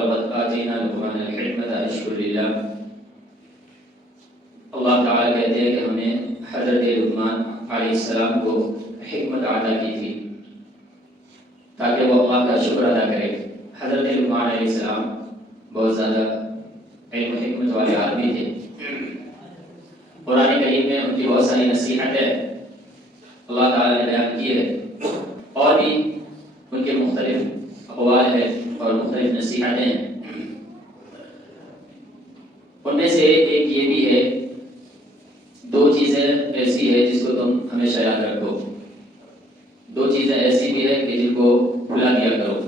وَلَقَدْ آتَيْنَا لُقْمَانَ الْحِكْمَةَ أَنِ اشْكُرْ لِلَّهِ۔ اللہ تعالیٰ کہتے ہیں کہ ہم نے حضرت لقمان علیہ السلام کو حکمت عطا کی تھی تاکہ وہ اللہ کا شکر ادا کرے۔ حضرت لقمان علیہ السلام بہت زیادہ علم و حکمت والے آدمی تھے۔ قرآن کریم میں ان کی بہت ساری نصیحتیں اللہ تعالیٰ نے بیان کی ہے، اور بھی ان کے مختلف اقوال ہیں اور مختلف نصیحتیں ہیں۔ ان میں سے ایک یہ بھی ہے، دو چیزیں ایسی ہے جس کو تم ہمیشہ یاد رکھو، دو چیزیں ایسی بھی ہے کہ جن کو بھلا دیا کرو۔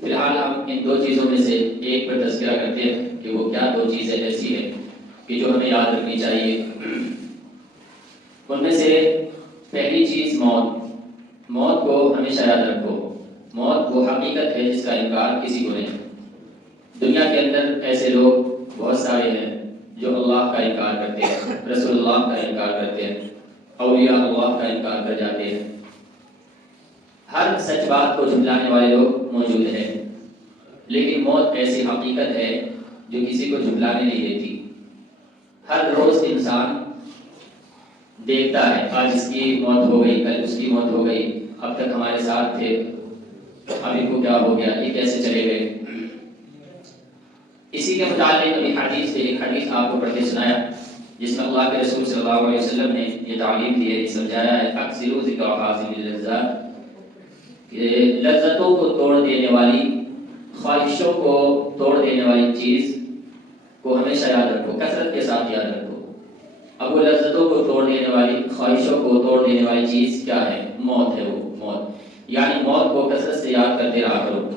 فی الحال ہم ان دو چیزوں میں سے ایک پر تذکرہ کرتے ہیں کہ وہ کیا دو چیزیں ایسی ہیں کہ جو ہمیں یاد رکھنی چاہیے۔ ان میں سے پہلی چیز موت کو ہمیشہ یاد رکھو۔ موت وہ حقیقت ہے جس کا انکار کسی کو نہیں۔ دنیا کے اندر ایسے لوگ بہت سارے ہیں جو اللہ کا انکار کرتے ہیں، رسول اللہ کا انکار کرتے ہیں، اولیاء اللہ کا انکار کر جاتے ہیں۔ ہر سچ بات کو جھٹلانے والے لوگ موجود ہیں، لیکن موت ایسی حقیقت ہے جو کسی کو جھٹلانے نہیں دیتی۔ ہر روز انسان دیکھتا ہے، آج اس کی موت ہو گئی، کل اس کی موت ہو گئی، اب تک ہمارے ساتھ تھے، اب ان کو کیا ہو گیا، یہ کیسے چلے گئے۔ اسی کے متعلق ابھی ایک حدیث آپ کو پڑھ کے سنایا جس میں اللہ کے رسول صلی اللہ علیہ وسلم نے یہ تعلیم دی ہے، سمجھایا ہے، اکثروا ذکر حاصل اللذات، کہ لذتوں کو توڑ دینے والی، خواہشوں کو توڑ دینے والی چیز کو ہمیشہ یاد رکھو، کثرت کے ساتھ یاد رکھو۔ اب وہ لذتوں کو توڑ دینے والی، خواہشوں کو توڑ دینے والی چیز کیا ہے؟ موت ہے۔ وہ موت یعنی موت کو کثرت سے یاد کرتے رہا کرو۔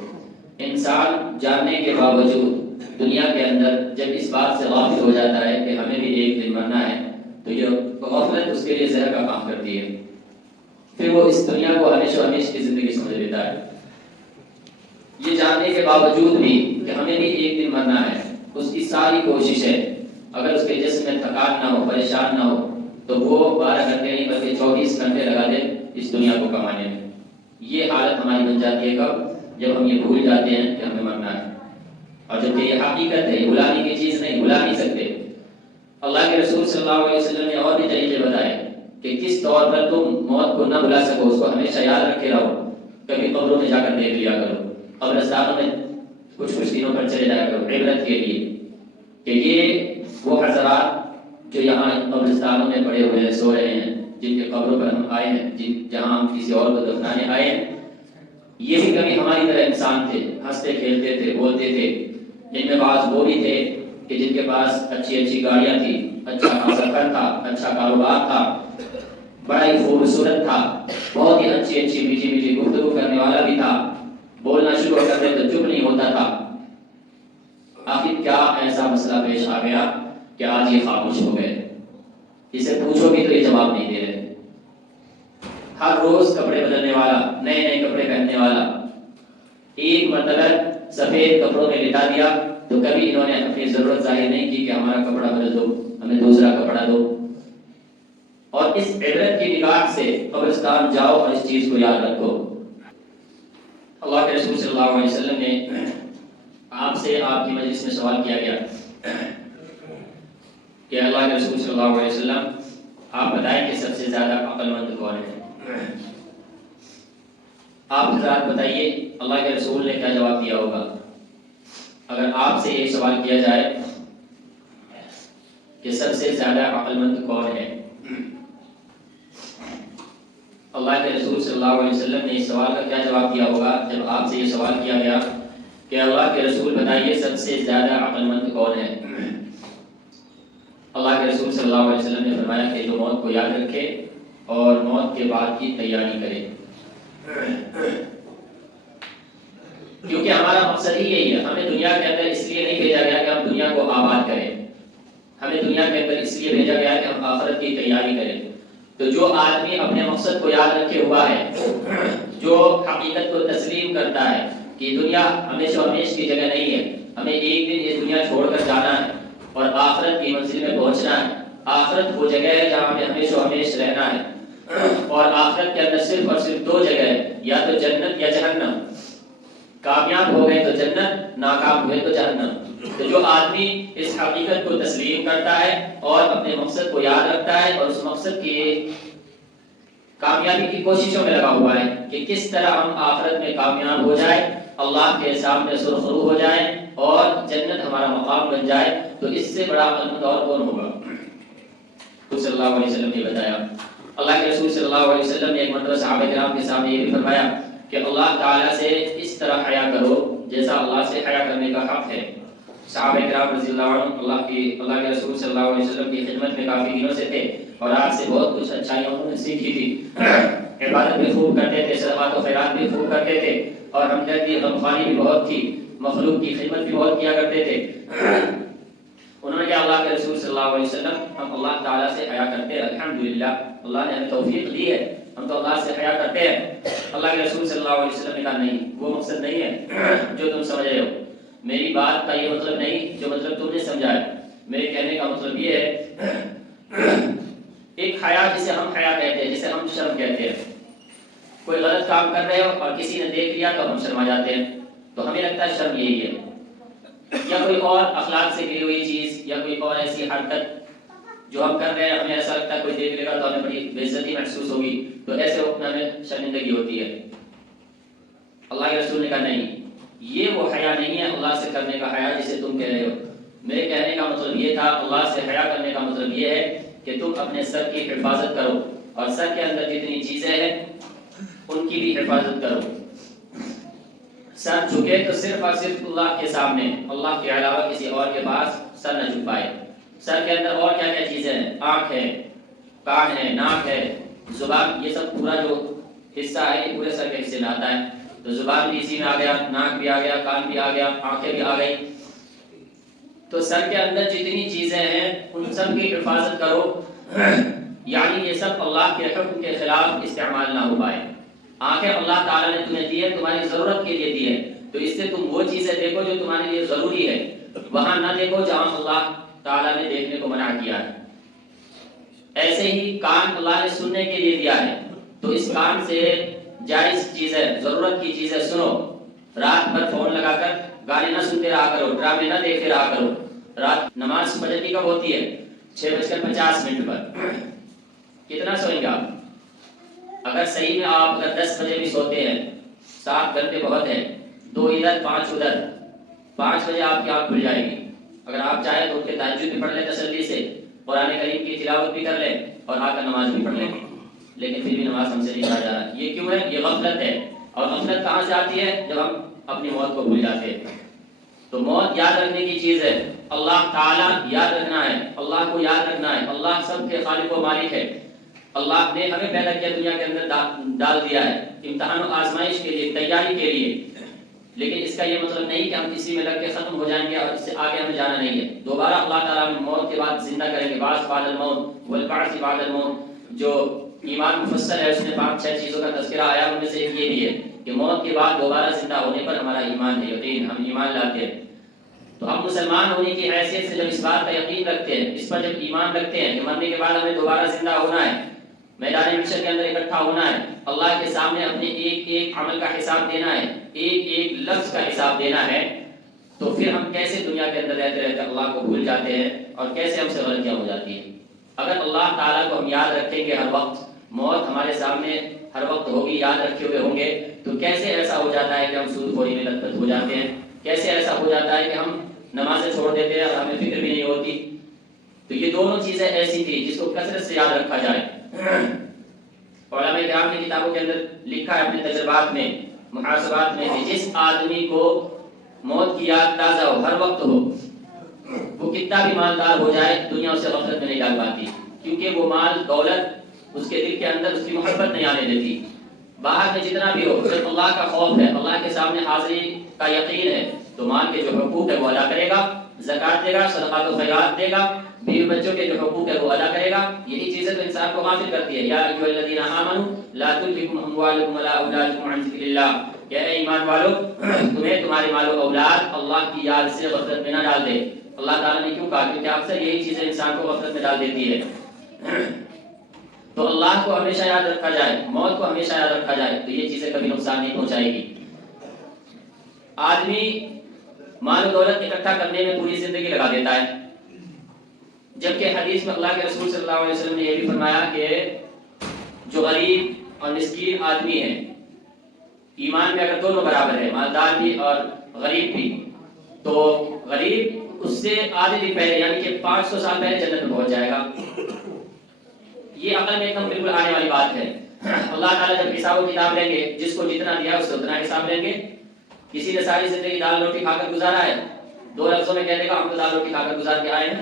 انسان جاننے کے باوجود دنیا کے اندر جب اس بات سے غافل ہو جاتا ہے کہ ہمیں بھی ایک دن مرنا ہے، تو یہ غفلت اس کے لیے زہر کا کام کرتی ہے، پھر وہ اس دنیا کو ہمیشہ کی زندگی سمجھ لیتا ہے۔ یہ جاننے کے باوجود بھی کہ ہمیں بھی ایک دن مرنا ہے، اس کی ساری کوشش ہے، اگر اس کے جسم میں تھکان نہ ہو، پریشان نہ ہو، تو وہ 12 گھنٹے نہیں بلکہ 24 گھنٹے لگا دے اس دنیا کو کمانے میں۔ یہ حالت ہماری بن جاتی ہے کب؟ جب ہم یہ بھول جاتے ہیں کہ ہمیں مرنا ہے، اور جب یہ حقیقت ہے، یہ بھلانے کی چیز نہیں، بھلا نہیں سکتے۔ اللہ کے رسول صلی اللہ علیہ وسلم نے اور بھی طریقے بتائے کہ کس طور پر تم موت کو نہ بھلا سکو، اس کو ہمیشہ یاد رکھے رہو۔ کبھی قبروں میں جا کر دیکھ لیا کرو، قبرستانوں میں کچھ دنوں پر چلے جایا کرو، عبرت کے لیے کہ یہ وہ حضرات جو یہاں قبرستانوں میں پڑے ہوئے ہیں، سو رہے ہیں، جن کے قبروں پر ہم آئے ہیں، جہاں ہم کسی اور کو دفنانے آئے ہیں، یہ بھی کبھی ہماری طرح انسان تھے، ہنستے کھیلتے تھے، بولتے تھے۔ ان میں بعض وہ بھی تھے کہ جن کے پاس اچھی گاڑیاں تھیں، اچھا خاصا گھر تھا، اچھا کاروبار تھا، بڑا ہی خوبصورت تھا، بہت ہی اچھی میٹھی گفتگو کرنے والا بھی تھا، بولنا شروع کرتے تو چپ نہیں ہوتا تھا۔ آخر کیا ایسا مسئلہ پیش آ گیا کہ آج یہ خاموش ہو گئے؟ اسے پوچھو بھی تو یہ جواب نہیں دے رہے۔ ہر روز کپڑے بدلنے والا، نئے کپڑے پہننے والا، ایک مرتبہ سفید کپڑوں میں لٹا دیا تو کبھی انہوں نے اپنی ضرورت ظاہر نہیں کی کہ ہمارا کپڑا بدل دو، ہمیں دوسرا کپڑا دو۔ اور اس عبرت کی نگاہ سے قبرستان جاؤ اور اس چیز کو یاد رکھو۔ اللہ کے رسول صلی اللہ علیہ وسلم نے آپ سے، آپ کی مجلس میں سوال کیا گیا کہ اللہ کے رسول صلی اللہ علیہ وسلم آپ بتائیں کہ سب سے زیادہ عقل مند کون ہے؟ آپ حضرات بتائیے اللہ کے رسول نے کیا جواب دیا ہوگا اگر آپ سے یہ سوال کیا جائے کہ سب سے زیادہ عقل مند کون ہے؟ اللہ کے رسول صلی اللہ علیہ وسلم نے اس سوال کا کیا جواب دیا ہوگا جب آپ سے یہ سوال کیا گیا کہ اللہ کے رسول بتائیے سب سے زیادہ عقل مند کون ہے؟ اللہ کے رسول صلی اللہ علیہ وسلم نے فرمایا کہ جو موت کو یاد رکھے اور موت کے بعد کی تیاری کرے، کیونکہ ہمارا مقصد ہی یہی ہے۔ ہمیں دنیا کے اندر اس لیے نہیں بھیجا گیا کہ ہم دنیا کو آباد کریں، ہمیں دنیا کے اندر اس لیے بھیجا گیا کہ ہم آخرت کی تیاری کریں۔ تو جو آدمی اپنے مقصد کو یاد رکھے ہوا ہے، جو حقیقت کو تسلیم کرتا ہے کہ دنیا ہمیشہ کی جگہ نہیں ہے، ہمیں ایک دن یہ دنیا چھوڑ کر جانا ہے اور آخرت کی منزل میں پہنچنا ہے۔ آخرت وہ جگہ ہے جہاں ہمیں ہمیشہ رہنا ہے، اور آخرت کے اندر صرف اور صرف دو جگہ ہے، یا تو جنت یا جہنم۔ کامیاب ہو گئے تو جنت، ناکام ہوئے تو جہنم۔ تو جو آدمی اس حقیقت کو تسلیم کرتا ہے اور اپنے مقصد کو یاد رکھتا ہے اور اس مقصد کی کامیابی کی کوششوں میں لگا ہوا ہے کہ کس طرح ہم آخرت میں کامیاب ہو جائے، اللہ کے سامنے سرخرو ہو جائے اور جنت ہمارا مقام بن جائے، تو اس سے بڑا عقلمند اور کون ہوگا؟ صلی اللہ علیہ وسلم نے بتایا، اللہ کے رسول صلی اللہ علیہ وسلم نے ایک مرتبہ صحابہ کرام کے سامنے یہ بھی فرمایا کہ اللہ تعالیٰ سے اس طرح حیا کرو جیسا اللہ سے حیا کرنے کا حق ہے۔ صحابہ کرام رضی اللہ عنہ اللہ کے رسول صلی اللہ علیہ وسلم کی خدمت میں کافی دنوں سے تھے اور آپ سے بہت کچھ اچھائیاں انہوں نے سیکھی تھی، عبادت بھی خوب کرتے تھے، صدقات و خیرات بھی خوب کرتے تھے اور ہمدردی غمخواری بھی بہت تھی، مخلوق کی خدمت بھی بہت کیا کرتے تھے۔ انہوں نے کہا اللہ کے رسول صلی اللہ علیہ وسلم ہم اللہ تعالیٰ سے حیا کرتے ہیں، الحمدللہ اللہ نے ہمیں توفیق دی ہے، ہم تو اللہ سے حیا کرتے ہیں۔ اللہ کے رسول صلی اللہ علیہ وسلم نے کہا نہیں، وہ مقصد نہیں ہے جو تم سمجھ رہے ہو، میری بات کا یہ مطلب نہیں جو مطلب تم نے سمجھا ہے۔ میرے کہنے کا مطلب یہ ہے ایک حیا جسے ہم حیا کہتے ہیں، جسے ہم شرم کہتے ہیں، کوئی غلط کام کر رہے ہو اور کسی نے دیکھ لیا تو ہم شرما جاتے ہیں، تو ہمیں لگتا ہے شرم یہی ہے، یا کوئی اور اخلاق سے گری ہوئی چیز یا کوئی اور ایسی حرکت جو ہم کر رہے ہیں ہمیں ایسا لگتا ہے کوئی دیکھ لے گا تو ہمیں بڑی بے عزتی محسوس ہوگی، تو ایسے وقت میں ہمیں شرمندگی ہوتی ہے۔ اللہ کے رسول نے کہا نہیں، یہ وہ حیا نہیں ہے اللہ سے کرنے کا حیا جسے تم کہہ رہے ہو۔ میرے کہنے کا مطلب یہ تھا اللہ سے حیا کرنے کا مطلب یہ ہے کہ تم اپنے سر کی حفاظت کرو اور سر کے اندر جتنی چیزیں ہیں ان کی بھی حفاظت کرو۔ سر جھکے تو صرف اور صرف اللہ کے سامنے، اللہ کے علاوہ کسی اور کے پاس سر نہ جھکائے۔ سر کے اندر اور کیا کیا چیزیں ہیں؟ آنکھ ہے، کان ہے، ناک ہے، زبان، یہ سب پورا جو حصہ ہے یہ پورے سر کے حصے میں آتا ہے، تو زبان بھی اسی میں آ گیا، ناک بھی آ گیا، کان بھی آ گیا، آنکھیں بھی آ گئی۔ تو سر کے اندر جتنی چیزیں ہیں ان سب کی حفاظت کرو، یعنی یہ سب اللہ کے حکم کے خلاف استعمال نہ ہو پائے۔ آنکھیں اللہ تعالیٰ نے تمہیں دی ہے تمہاری ضرورت کے لیے دی ہے، تو اس سے تم وہ چیزیں دیکھو جو تمہارے لیے ضروری ہے، وہاں نہ دیکھو جہاں اللہ تعالیٰ نے دیکھنے کو منع کیا ہے۔ ایسے ہی کان اللہ نے سننے کے لیے دیا ہے، تو اس کان سے جائز چیزیں، ضرورت کی چیزیں سنو۔ رات بھر فون لگا کر گانے نہ سنتے رہا کرو، ڈرامے نہ دیکھتے رہا کرو۔ رات نماز فجر کی کب ہوتی ہے؟ 6:50 پر۔ کتنا سوئیں گے آپ؟ اگر صحیح میں آپ اگر 10 بجے بھی سوتے ہیں، 7 گھنٹے بہت ہے، 2 ادھر 5 ادھر، 5 بجے آپ کی آنکھ کھل جائے گی۔ اگر آپ چاہیں تو ان کے تہجد بھی پڑھ لیں تسلی سے، قرآن کریم کی تلاوت بھی کر لیں اور آ کر نماز بھی پڑھ لیں، لیکن پھر بھی نماز ہم سے نہیں پڑھا جا رہا۔ یہ کیوں ہے؟ یہ غفلت ہے، اور غفلت کہاں سے آتی ہے؟ جب ہم اپنی موت کو بھول جاتے ہیں۔ تو موت یاد رکھنے کی چیز ہے، اللہ تعالیٰ یاد رکھنا ہے، اللہ کو یاد رکھنا ہے۔ اللہ سب کے خالق و مالک ہے، اللہ نے ہمیں پیدا کیا، دنیا کے اندر ڈال دیا ہے امتحان و آزمائش کے لیے، تیاری کے لیے، لیکن اس کا یہ مطلب نہیں کہ ہم اسی میں لگ کے ختم ہو جائیں گے اور اس سے آگے ہمیں جانا نہیں ہے۔ دوبارہ اللہ تعالیٰ ہمیں موت کے بعد زندہ کریں گے، بعث بعد الموت والبعث بعد الموت۔ جو ایمان مفصل ہے اس میں 5-6 چیزوں کا تذکرہ آیا، ان میں سے ایک یہ بھی ہے کہ موت کے بعد دوبارہ زندہ ہونے پر ہمارا ایمان ہے، یقین، ہم ایمان لاتے ہیں۔ تو ہم مسلمان ہونے کی حیثیت سے جب اس بات کا یقین رکھتے ہیں، اس پر جب ایمان رکھتے ہیں کہ مرنے کے بعد ہمیں دوبارہ زندہ ہونا ہے، میدان محشر کے اندر اکٹھا ہونا ہے، اللہ کے سامنے اپنے ایک ایک عمل کا حساب دینا ہے، ایک ایک لفظ کا حساب دینا ہے، تو پھر ہم کیسے دنیا کے اندر رہتے رہتے اللہ کو بھول جاتے ہیں اور کیسے ہم سے غلطیاں ہو جاتی ہیں۔ اگر اللہ تعالیٰ کو ہم یاد رکھیں گے ہر وقت، موت ہمارے سامنے ہر وقت ہوگی، یاد رکھے ہوئے ہوں گے، تو کیسے ایسا ہو جاتا ہے کہ ہم سود خوری میں لت پت ہو جاتے ہیں، کیسے ایسا ہو جاتا ہے کہ ہم نمازیں چھوڑ دیتے ہیں اور ہمیں فکر بھی نہیں ہوتی۔ تو یہ دونوں چیزیں ایسی تھی جس کو کثرت سے یاد رکھا جائے۔ علماء کرام کی کتابوں کے اندر لکھا ہے، اپنے تجربات میں، محاسبات میں، کہ جس آدمی کو موت کی یاد تازہ ہو، ہر وقت ہو، وہ کتنا بھی مالدار ہو جائے دنیا اسے غفلت میں نہیں ڈال پاتی، کیونکہ وہ مال دولت اس کے دل کے اندر اس کی محبت نہیں آنے دیتی۔ باہر میں جتنا بھی ہو، جب اللہ کا خوف ہے، اللہ کے سامنے حاضری کا یقین ہے، تو مال کے جو حقوق ہے وہ ادا کرے گا، زکات دے گا، صدقات و خیرات دے گا، بیوی بچوں کے جو حقوق ہے وہ ادا کرے گا۔ یہی چیزیں تو انسان کو غافل کرتی ہے۔ یا ایھا الذین آمنوا لا تلھکم اموالکم ولا اولادکم عن ذکر اللہ، کہ اے ایمان والو تمہیں تمہارے مال و اولاد اللہ کی یاد سے غفلت میں نہ ڈال دے۔ اللہ تعالیٰ نے کیوں کہا؟ کیونکہ اکثر یہی چیزیں انسان کو غفلت میں ڈال دیتی ہے۔ تو اللہ کو ہمیشہ یاد رکھا جائے، موت کو ہمیشہ یاد رکھا جائے، تو یہ چیزیں کبھی نقصان نہیں پہنچائے گی۔ آدمی مال و دولت اکٹھا کرنے میں پوری زندگی لگا دیتا ہے، جبکہ حدیث میں اللہ کے رسول صلی اللہ علیہ وسلم نے یہ بھی فرمایا کہ جو غریب اور مسکین آدمی ہے، ایمان میں اگر دونوں برابر ہے، مالدار بھی اور غریب بھی، تو غریب اس سے آدھے دن پہلے یعنی کہ 500 سال پہلے جنت میں پہنچ جائے گا۔ یہ عقل میں ایک دم بالکل آنے والی بات ہے۔ اللہ تعالیٰ جب حساب و کتاب لیں گے، جس کو جتنا دیا اس سے اتنا حساب لیں گے۔ کسی نے ساری زندگی دال روٹی کھا کر گزارا ہے، 2 لفظوں میں کہہ دے گا ہم تو دال روٹی کھا کر گزار کے آئے ہیں،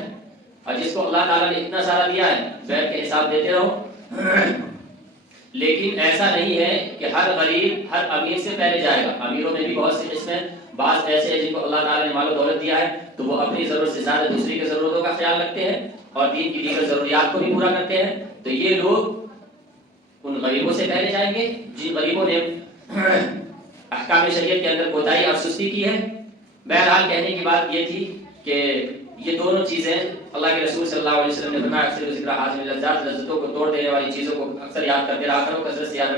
اور جس کو اللہ تعالیٰ نے اتنا سارا دیا ہے بیٹھ کے حساب دیتے رہو۔ لیکن ایسا نہیں ہے کہ ہر غریب ہر امیر سے پہلے جائے گا۔ امیروں میں بھی بہت سی قسمیں، بعض ایسے ہیں جن کو اللہ تعالیٰ نے مال و دولت دیا ہے تو وہ اپنی ضرورت سے زیادہ دوسری کی ضرورتوں کا خیال رکھتے ہیں اور دین کی دیگر ضروریات کو بھی پورا کرتے ہیں، تو یہ لوگ ان غریبوں سے پہلے جائیں گے جن غریبوں نے احکام شریعت کے اندر کوتاہی اور سستی کی ہے۔ بہرحال کہنے کی بات یہ تھی کہ یہ دونوں چیزیں اللہ کے رسول صلی اللہ علیہ وسلم نے فرمایا اکثر ذکر حاصل اللذات، لذتوں کو توڑ دینے والی چیزوں کو اکثر یاد کرتے رہا کرو، کثرت سے یاد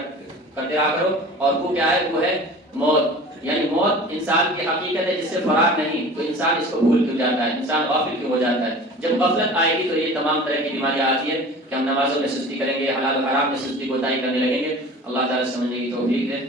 کرتے رہا کرو، اور وہ کیا ہے؟ وہ ہے موت۔ یعنی موت انسان کی حقیقت ہے جس سے فرار نہیں، تو انسان اس کو بھول کیوں جاتا ہے، انسان غافل کیوں ہو جاتا ہے؟ جب غفلت آئے گی تو یہ تمام طرح کی بیماریاں آتی ہیں کہ ہم نمازوں میں سستی کریں گے، حلال و حرام میں سستی کوتاہی کرنے لگیں گے۔ اللہ تعالیٰ سمجھنے کی توفیق دے۔